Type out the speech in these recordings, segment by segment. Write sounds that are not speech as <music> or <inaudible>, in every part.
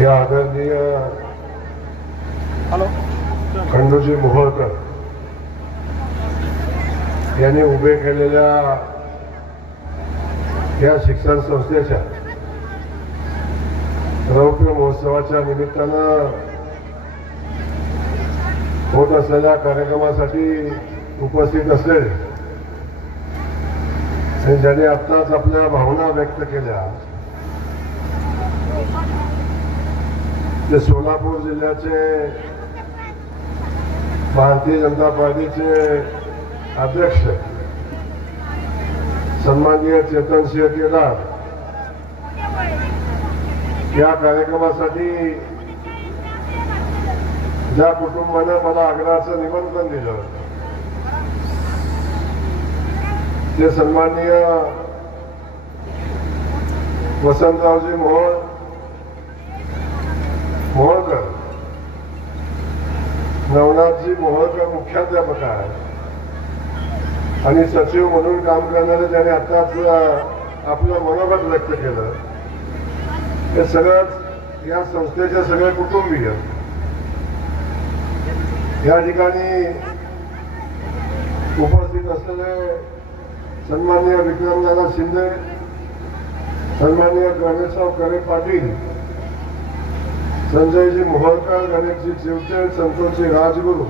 या आदरणीय खंडूजी मोहोळकर यांनी उभे केलेल्या या शिक्षण संस्थेच्या रौप्य महोत्सवाच्या निमित्तानं होत असलेल्या कार्यक्रमासाठी उपस्थित असलेले ज्यांनी आत्ताच आपल्या भावना व्यक्त केल्या ते सोलापूर जिल्ह्याचे भारतीय जनता पार्टीचे अध्यक्ष सन्माननीय चेतनसिंह केदार या कार्यक्रमासाठी ज्या कुटुंबानं मला आग्रहाचं निमंत्रण दिलं ते सन्माननीय वसंतरावजी मोहोळ मोहोळकर नवनाथजी मोहोळकर मुख्याध्यापक आहेत आणि सचिव म्हणून काम करणारे ज्याने आता आपलं मनोगत व्यक्त केलं. हे सगळंच या संस्थेचे सगळे कुटुंबीय. या ठिकाणी उपस्थित असलेले सन्माननीय विक्रमदादा शिंदे सन्माननीय गणेशराव करे पाटील संजयजी मोहरकर गणेशजी चिवते संतोषजी राजगुरू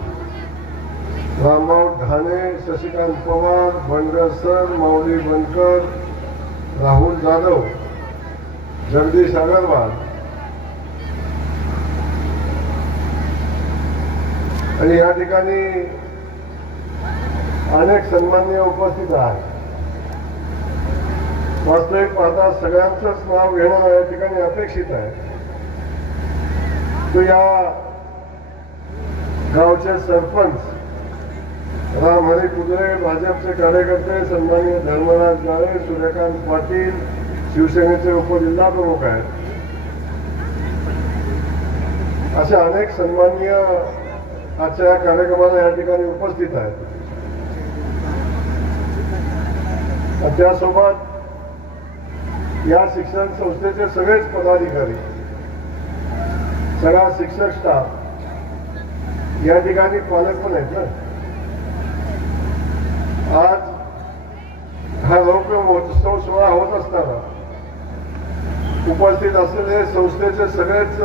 रामराव ढाणे शशिकांत पवार बनगर सर माऊली बनकर राहुल जाधव जगदीश अगरवाल आणि या ठिकाणी अनेक सन्मान्य उपस्थित आहेत. वास्तविक पाहता सगळ्यांचंच नाव घेणं या ठिकाणी अपेक्षित आहे. तो या गावचे सरपंच रामहरी कुदरे भाजपचे कार्यकर्ते सन्माननीय धर्मराज गाळे सूर्यकांत पाटील शिवसेनेचे उपजिल्हा प्रमुख आहेत. असे अनेक सन्माननीय आजच्या या कार्यक्रमाला या ठिकाणी उपस्थित आहेत. त्यासोबत या शिक्षण संस्थेचे सगळेच पदाधिकारी सगळा शिक्षक स्टाफ या ठिकाणी पालक पण आहेत ना आज हा रौप्य महोत्सव सोहळा होत असताना उपस्थित असलेले संस्थेचे सगळेच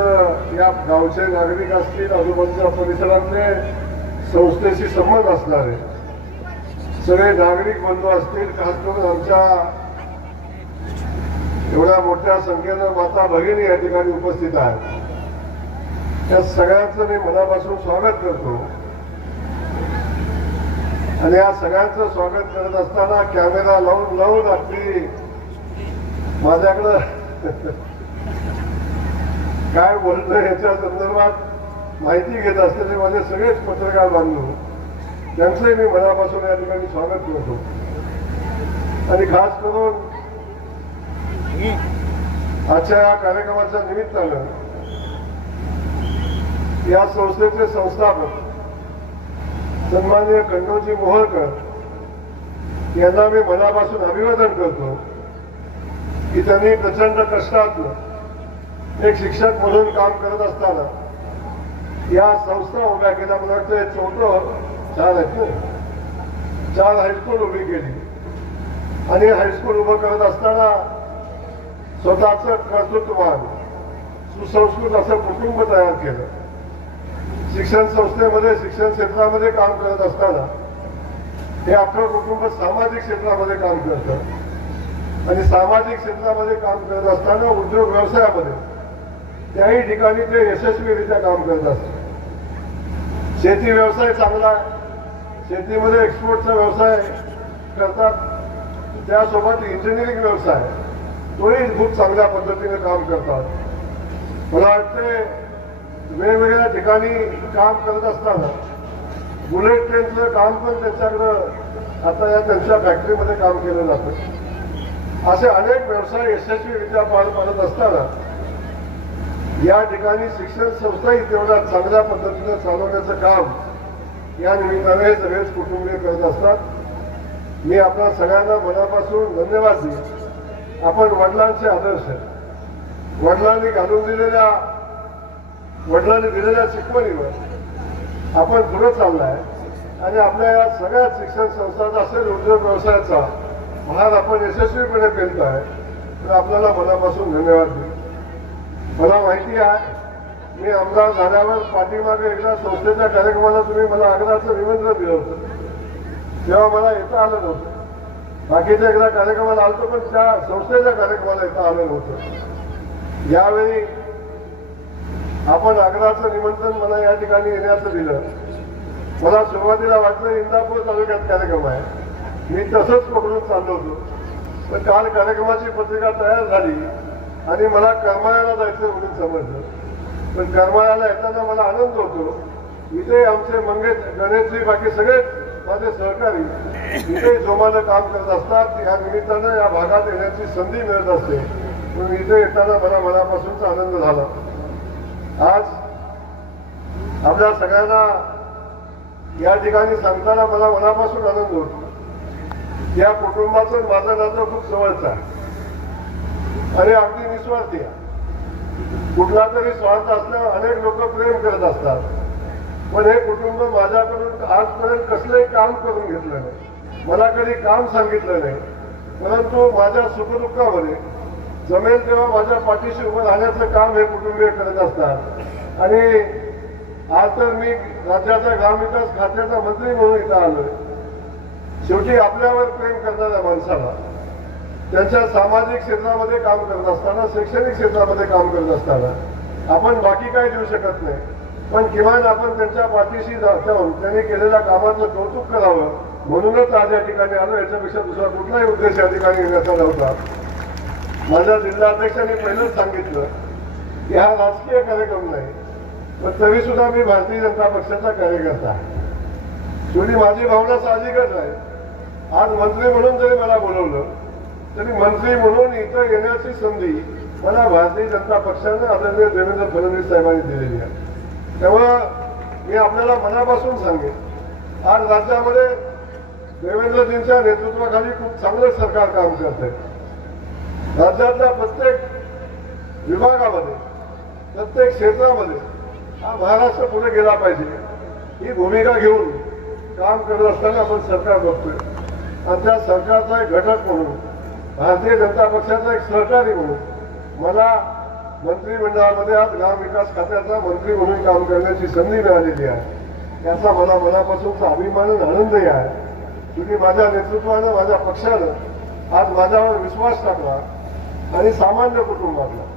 या गावचे नागरिक असतील आजूबाजूच्या परिसरातले संस्थेशी संबंध असणारे सगळे नागरिक बंधू असतील खास करून आमच्या एवढ्या मोठ्या संख्येनं माता भगिनी या ठिकाणी उपस्थित आहेत. त्या सगळ्यांचं मी मनापासून स्वागत करतो. आणि या सगळ्यांचं स्वागत करत असताना कॅमेरा लावून लावून अगदी माझ्याकडं काय बोलतोय याच्या संदर्भात माहिती घेत असलेले माझे सगळेच पत्रकार बांधव त्यांचंही मी मनापासून या ठिकाणी स्वागत करतो. आणि खास करून आजच्या या कार्यक्रमाच्या निमित्तानं या संस्थेचे संस्थापक सन्माननीय खंडोजी मोहोळकर यांना मी मनापासून अभिवादन करतो. की त्यांनी प्रचंड कष्टातून एक शिक्षक म्हणून काम करत असताना या संस्था उभ्या केल्या. मला वाटतं हे चौथं चार आहेत ना. चार हायस्कूल उभी केली. आणि हायस्कूल उभं करत असताना स्वतःच कर्तृत्ववान सुसंस्कृत असं कुटुंब तयार केलं. शिक्षण संस्थेमध्ये शिक्षण क्षेत्रामध्ये काम करत असताना हे अख्खं कुटुंब सामाजिक क्षेत्रामध्ये काम करतं आणि सामाजिक क्षेत्रामध्ये काम करत असताना उद्योग व्यवसायामध्ये त्याही ठिकाणी ते यशस्वीरित्या काम करत असतात. शेती व्यवसाय चांगला आहे. शेतीमध्ये एक्सपोर्टचा व्यवसाय करतात. त्यासोबत इंजिनिअरिंग व्यवसाय तोही खूप चांगल्या पद्धतीने काम करतात. मला वाटते वेगवेगळ्या ठिकाणी काम करत असताना बुलेट ट्रेनचं काम पण त्यांच्याकडं आता या त्यांच्या फॅक्टरीमध्ये काम केलं जातं. असे अनेक व्यवसाय यशस्वीरित्या पार पाडत असताना या ठिकाणी शिक्षण संस्थाही तेवढ्या चांगल्या पद्धतीने चालवण्याचं काम या निमित्ताने हे सगळेच कुटुंबीय करत असतात. मी आपल्या सगळ्यांना मनापासून धन्यवाद देईन. आपण वडिलांचे आदर्श वडिलांनी घालून दिलेल्या वडिलांनी दिलेल्या शिकवणीवर आपण पुढे चाललाय आणि आपल्या या सगळ्या शिक्षण संस्थांचा असेल उद्योग व्यवसायाचा भार आपण यशस्वीपणे पेलताय तर आपल्याला मनापासून धन्यवाद देतो मला माहिती आहे मी आमदार झाल्यावर पाठीमागे एकदा संस्थेच्या कार्यक्रमाला तुम्ही मला आग्रहाचं निमंत्रण दिलं होतं. तेव्हा मला येता आलं नव्हतं. बाकीच्या एकदा कार्यक्रमाला आलतो पण त्या संस्थेच्या कार्यक्रमाला येता आलं नव्हतं. यावेळी आपण आग्रहाचं निमंत्रण मला या ठिकाणी येण्याचं दिलं. मला सुरुवातीला वाटलं इंदापूर तालुक्यात कार्यक्रम आहे. मी तसंच पकडून चाललो होतो. पण काल कार्यक्रमाची पत्रिका तयार झाली आणि मला करमाळ्याला जायचं म्हणून समजलं. पण करमाळ्याला येताना मला आनंद होतो. इथे आमचे मंगेश गणेशजी बाकी सगळे माझे सहकारी इथे जोमानं काम करत असतात. या निमित्तानं या भागात येण्याची संधी मिळत असते. म्हणून इथे येताना मला मनापासूनचा आनंद झाला. आज आपल्या सगळ्यांना या ठिकाणी सांगताना मला मनापासून आनंद होतो. या कुटुंबाचं माझा माझं नातं खूप जवळचं आहे. आणि अगदी निस्वार्थी कुठला तरी स्वार्थ असल्यावर अनेक लोक प्रेम करत असतात. पण हे कुटुंब माझ्याकडून आजपर्यंत कसलंही काम करून घेतलं नाही. मला कधी काम सांगितलं नाही. परंतु माझ्या सुखदुःखामध्ये जमेल तेव्हा माझ्या पाठीशी उभं राहण्याचं काम हे कुटुंबीय करत असतात. आणि आज तर मी राज्याच्या ग्रामविकास खात्याचा मंत्री म्हणून इथं आलोय. शेवटी आपल्यावर प्रेम करणाऱ्या माणसाला त्यांच्या सामाजिक क्षेत्रामध्ये काम करत असताना शैक्षणिक क्षेत्रामध्ये काम करत असताना आपण बाकी काय देऊ शकत नाही. पण किमान आपण त्यांच्या पाठीशी जाऊन त्यांनी केलेल्या कामाचं कौतुक करावं. म्हणूनच आज या ठिकाणी आलो. याच्यापेक्षा दुसरा कुठलाही उद्देश या ठिकाणी येण्याचा नव्हता. माझ्या जिल्हाध्यक्षांनी पहिलंच सांगितलं की हा राजकीय कार्यक्रम नाही पण तरी सुद्धा मी भारतीय जनता पक्षाचा कार्यकर्ता आहे. शेवटी माझी भावना साहजिकच आहे. आज मंत्री म्हणून जरी मला बोलवलं तरी मंत्री म्हणून इथं येण्याची संधी मला भारतीय जनता पक्षाने आदरणीय देवेंद्र फडणवीस साहेबांनी दिलेली आहे. तेव्हा मी आपल्याला मनापासून सांगेन आज राज्यामध्ये देवेंद्रजींच्या नेतृत्वाखाली खूप चांगलं सरकार काम करत आहे. राज्यातल्या प्रत्येक विभागामध्ये प्रत्येक क्षेत्रामध्ये हा महाराष्ट्र पुढे गेला पाहिजे. ही भूमिका घेऊन काम करत असताना आपण सरकार बघतोय. आणि सरकारचा एक घटक म्हणून भारतीय जनता पक्षाचा एक सहकारी म्हणून मला मंत्रिमंडळामध्ये आज ग्राम विकास खात्याचा मंत्री म्हणून काम करण्याची संधी मिळालेली आहे. याचा मला मनापासूनचा अभिमान आणि आनंदही आहे. तुम्ही माझ्या नेतृत्वानं माझ्या पक्षानं आज माझ्यावर विश्वास टाकला आणि सामान्य कुटुंबातला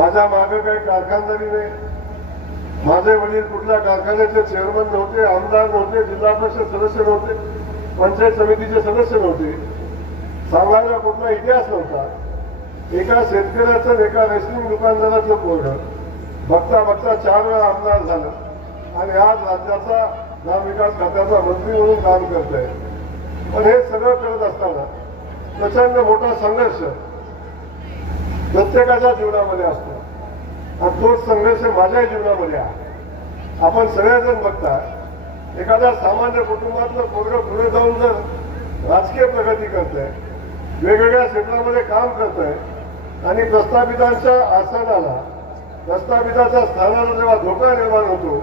माझ्या मागे काही कारखानदारी नाही. माझे वडील कुठल्या कारखान्याचे चेअरमन नव्हते आमदार नव्हते जिल्हा परिषद सदस्य नव्हते. पंचायत समितीचे सदस्य नव्हते. सांगायला कुठला इतिहास नव्हता. एका शेतकऱ्याचं एका रेशनिंग दुकानदाराचं बोलणं. बघता बघता चार वेळा आमदार झालं. आणि आज राज्याचा ग्रामविकास खात्याचा मंत्री म्हणून काम करत आहे पण हे सगळं करत असताना प्रचंड मोठा संघर्ष प्रत्येकाच्या जीवनामध्ये असतो. आणि तोच संघर्ष माझ्या जीवनामध्ये आहे. आपण सगळेजण बघता एखाद्या सामान्य कुटुंबातलं पोरं पुढे जाऊन जर राजकीय प्रगती करत आहे वेगवेगळ्या क्षेत्रामध्ये काम करत आहे आणि प्रस्थापितांच्या आसनाला प्रस्थापिताच्या स्थानाला जेव्हा धोका निर्माण होतो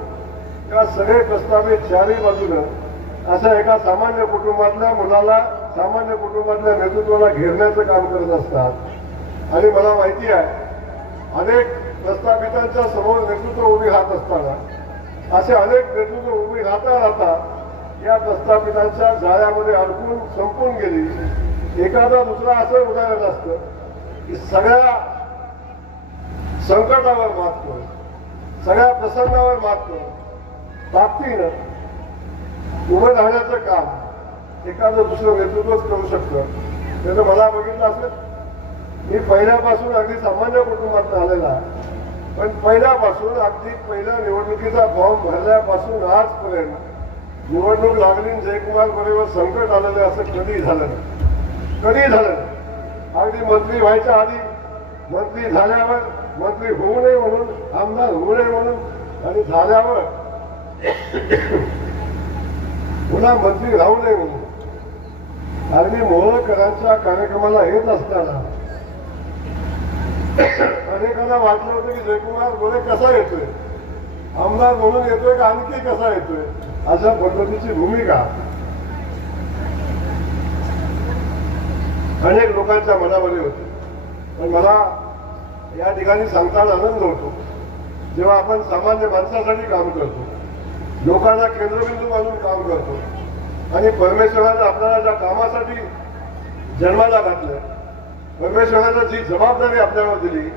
तेव्हा सगळे प्रस्थापित चारही बाजूनं अशा एका सामान्य कुटुंबातल्या मुलाला सामान्य कुटुंबातल्या नेतृत्वाला घेरण्याचं काम करत असतात. आणि मला माहिती आहे अनेक प्रस्थापितांच्या समोर नेतृत्व उभी राहत असताना असे अनेक नेतृत्व उभी राहता राहता या प्रस्थापितांच्या जाळ्यामध्ये अडकून संपून गेली. एखादा दुसरा असं उदाहरण असतं की सगळ्या संकटावर मात कर सगळ्या प्रसंगावर मात कर ताकदीनं उभं राहण्याचं काम एखादं दुसरं नेतृत्वच करू शकतं. त्याचं मला बघितलं असेल. मी पहिल्यापासून अगदी सामान्य कुटुंबात आलेला आहे. पण पहिल्यापासून अगदी पहिल्या निवडणुकीचा फॉर्म भरल्यापासून आजपर्यंत निवडणूक लागली जयकुमार बरोबर संकट आलेलं असं कधी झालं नाही. कधी झालं नाही. अगदी मंत्री व्हायच्या आधी मंत्री झाल्यावर मंत्री होऊ नये म्हणून आमदार होऊ नये म्हणून आणि झाल्यावर पुन्हा मंत्री राहू नये म्हणून. अगदी मोहोळकरांच्या कार्यक्रमाला येत असताना अनेकांना वाटलं होतं की जयकुमार गोरे कसा येतोय? आमदार म्हणून येतोय का आणखी कसा येतोय? अशा पद्धतीची भूमिका. अनेक लोकांच्या मनामध्ये होती. पण मला या ठिकाणी सांगताना आनंद होतो. जेव्हा आपण सामान्य माणसासाठी काम करतो लोकांना केंद्रबिंदू मानून काम करतो आणि परमेश्वरानं आपल्याला ज्या कामासाठी जन्माला घातलं परमेश्वरानं जी जबाबदारी आपल्याला दिली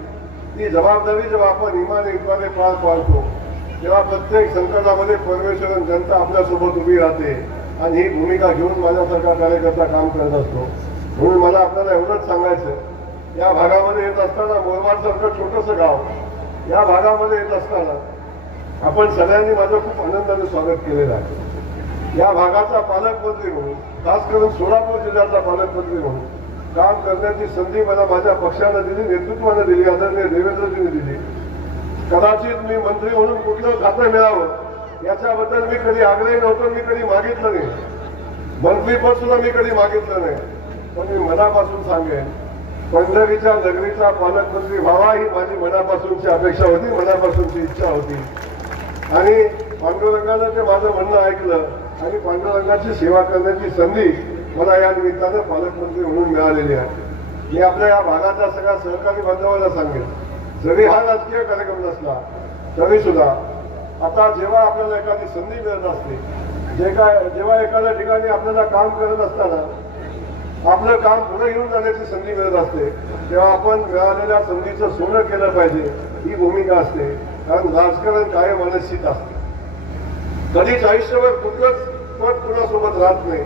ती जबाबदारी जेव्हा आपण इमान इमाने पार पाडतो तेव्हा प्रत्येक संकटामध्ये परमेश्वर जनता आपल्यासोबत उभी राहते आणि ही भूमिका घेऊन माझ्यासारखा कार्यकर्ता काम करत असतो. म्हणून मला आपल्याला एवढंच सांगायचं या भागामध्ये येत असताना मोरमाडसारखं छोटंसं गाव या भागामध्ये येत असताना आपण सगळ्यांनी माझं खूप आनंदाने स्वागत केलेलं आहे. या भागाचा पालकमंत्री म्हणून खास करून सोलापूर जिल्ह्याचा पालकमंत्री म्हणून काम करण्याची संधी मला माझ्या पक्षानं दिली नेतृत्वानं दिली आदरणीय देवेंद्रजींनी दिली. कदाचित मी मंत्री म्हणून कुठलं खातं मिळावं याच्याबद्दल मी कधी आग्रही नव्हतो मी कधी मागितलं नाही. मंत्रीपद सुद्धा मी कधी मागितलं नाही. पण मी मनापासून सांगेन पंढरीच्या नगरीचा पालकमंत्री व्हावा ही माझी मनापासूनची अपेक्षा होती मनापासूनची इच्छा होती. आणि पांडुरंगानं ते माझं म्हणणं ऐकलं आणि पांडुरंगाची सेवा करण्याची संधी मला या निमित्तानं पालकमंत्री म्हणून मिळालेले आहे. मी आपल्या या भागातल्या सगळ्या सहकारी बांधवांना सांगेन. जरी हा राजकीय कार्यक्रम नसला तरी सुद्धा आता जेव्हा आपल्याला एखादी संधी मिळत असते जे काय जेव्हा एखाद्या ठिकाणी आपल्याला काम करत असताना आपलं काम पुढे घेऊन जाण्याची संधी मिळत असते तेव्हा आपण मिळालेल्या संधीचं सोनं केलं पाहिजे ही भूमिका असते. कारण राजकारण कायम अनिश्चित असते. कधीच आयुष्यभर कुठलंच पद कुणासोबत राहत नाही.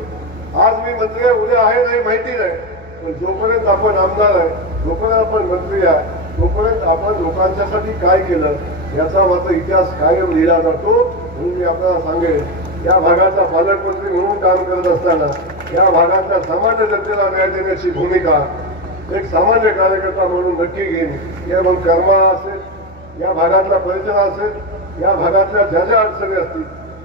आज मी मंत्री आहे उद्या आहे नाही माहिती नाही. पण जोपर्यंत आपण आमदार आहे जोपर्यंत आपण मंत्री आहे तोपर्यंत आपण लोकांच्यासाठी काय केलं याचा मात्र इतिहास कायम लिहिला जातो म्हणून मी आपल्याला सांगेन या भागाचा पालकमंत्री म्हणून काम करत असताना या भागातल्या सामान्य जनतेला न्याय देण्याची भूमिका एक सामान्य कार्यकर्ता म्हणून नक्की घेईन. या मग कर्मा असेल या भागातला परिचय असेल या भागातल्या ज्या ज्या अडचणी असतील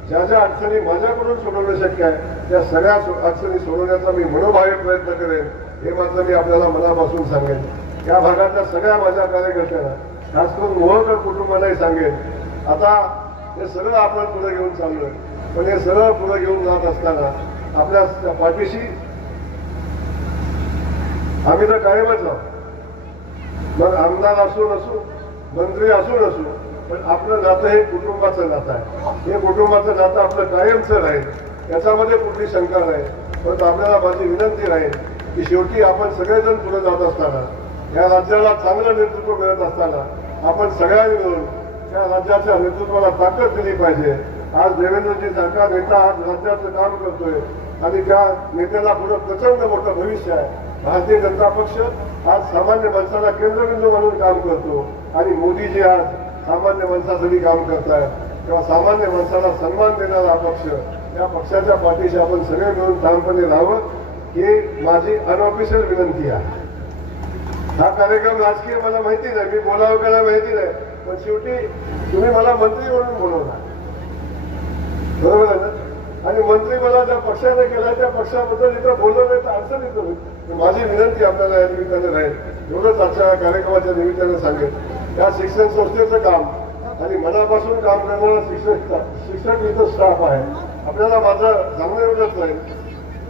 ज्या ज्या अडचणी माझ्याकडून सोडवणं शक्य आहे त्या सगळ्या सो- अडचणी सोडवण्याचा मी मनोभावे प्रयत्न करेन हे मात्र मी आपल्याला मनापासून सांगेन. या भागातल्या सगळ्या माझ्या कार्यकर्त्यांना खास करून मोहकर कुटुंबालाही सांगेन आता हे सगळं आपण पुढे घेऊन चाललोय. पण हे सगळं पुढे घेऊन जात असताना आपल्या पाठीशी आम्ही तर कायमच आहोत. मग आमदार असू नसू मंत्री असू नसू पण आपलं नातं हे कुटुंबाचं नातं आहे. हे कुटुंबाचं नातं आपलं कायमचं राहील. याच्यामध्ये कुठली शंका नाही. परंतु आपल्याला माझी विनंती राहील की शेवटी आपण सगळेजण पुढे जात असताना या राज्याला चांगलं नेतृत्व मिळत असताना आपण सगळ्यांनी मिळून या राज्याच्या नेतृत्वाला ताकद दिली पाहिजे. आज देवेंद्रजी सारखा नेता आज राज्याचं काम करतोय आणि त्या नेत्याला पुढे प्रचंड मोठं भविष्य आहे. भारतीय जनता पक्ष आज सामान्य माणसाला केंद्रबिंदू म्हणून काम करतो. आणि मोदीजी आज सामान्य माणसासाठी काम करतायत. किंवा सामान्य माणसाला सन्मान देणारा हा पक्ष या पक्षाच्या पाठीशी आपण सगळे मिळून ठामपणे राहावं ही माझी अनऑफिशियल विनंती आहे. हा कार्यक्रम राजकीय मला माहिती नाही मी बोलावं का नाही माहिती नाही पण शेवटी तुम्ही मला मंत्री म्हणून बोलवला. बरोबर आहे ना? आणि मंत्री मला ज्या पक्षाने केला त्या पक्षाबद्दल इथं बोललं नाही तर अडचण येतो माझी विनंती आपल्याला या निमित्ताने राहील. एवढंच आजच्या कार्यक्रमाच्या निमित्ताने सांगेल या शिक्षण संस्थेचं काम आणि मनापासून काम करणारा शिक्षक शिक्षक इथं स्टाफ आहे. आपल्याला माझं सांगणं एवढंच नाही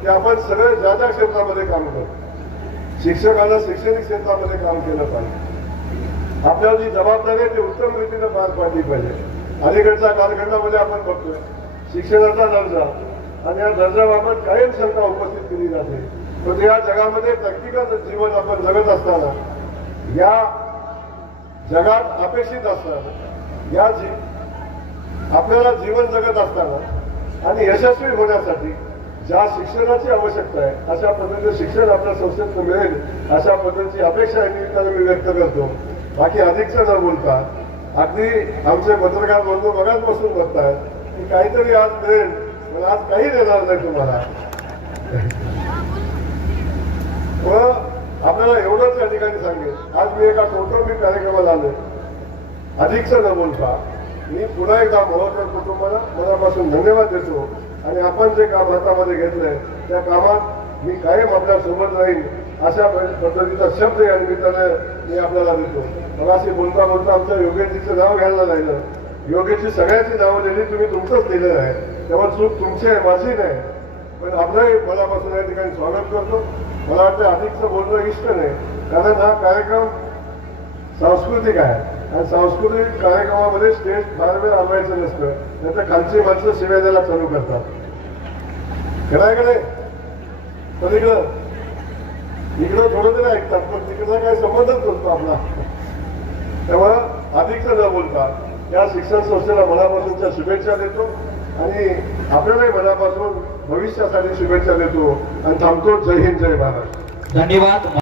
की आपण सगळे ज्या ज्या क्षेत्रामध्ये काम करतो शिक्षकांना शैक्षणिक क्षेत्रामध्ये काम केलं पाहिजे. आपल्याला जी जबाबदारी आहे ती उत्तम रीतीने पार पाडली पाहिजे. अलीकडच्या कालखंडामध्ये आपण बघतोय शिक्षणाचा दर्जा आणि या दर्जाबाबत कायम शंका उपस्थित केली जाते. पण या जगामध्ये प्रॅक्टिकल जीवन आपण जगत असताना या जगात अपेक्षित असताना या जी आपल्याला जीवन जगत असताना आणि यशस्वी होण्यासाठी ज्या शिक्षणाची आवश्यकता आहे अशा पद्धतीचं शिक्षण आपल्या संस्थेत मिळेल अशा पद्धतीची अपेक्षा निमित्ताने मी व्यक्त करतो. बाकी अधिकचं न बोलता अगदी आमचे पत्रकार बंधू बघाच बसून बघतायत की काहीतरी आज मिळेल पण आज काही देणार नाही तुम्हाला. <laughs> व आपल्याला एवढंच या ठिकाणी सांगेल आज मी एका कौटुंबिक कार्यक्रमाला आलो अधिकचं न बोलता मी पुन्हा एकदा मोहकर कुटुंबाला मनापासून धन्यवाद देतो आणि आपण जे काम हातामध्ये घेतलंय त्या कामात मी कायम आपल्यासोबत राहीन अशा पद्धतीचा शब्द या निमित्तानं मी आपल्याला देतो. मला असे बोलता बोलता आमच्या योगेशजीचं नाव घ्यायला राहिलं योगेशची सगळ्याची नावं दिली तुम्ही तुमचंच दिलेलं आहे. तेव्हा चूक तुमची आहे माझी नाही. पण आपलंही मनापासून या ठिकाणी स्वागत करतो. मला वाटतं अधिकचं बोलणं इष्ट नाही. कारण हा कार्यक्रम सांस्कृतिक आहे. आणि सांस्कृतिक कार्यक्रमामध्ये स्टेज फार वेळ हलवायचं नसतं. नाहीतर खालची माणसं शिव्या द्यायला चालू करतात. खरं पण इकडं इकडं थोडं तरी ऐकतात पण तिकडचा काही संबंधच नसतो आपला. तेव्हा अधिकचं न बोलता या शिक्षण संस्थेला मनापासूनच्या शुभेच्छा देतो आणि आपल्यालाही मनापासून भविष्यासाठी शुभेच्छा देतो. आणि थांबतो. जय हिंद जय भारत. धन्यवाद.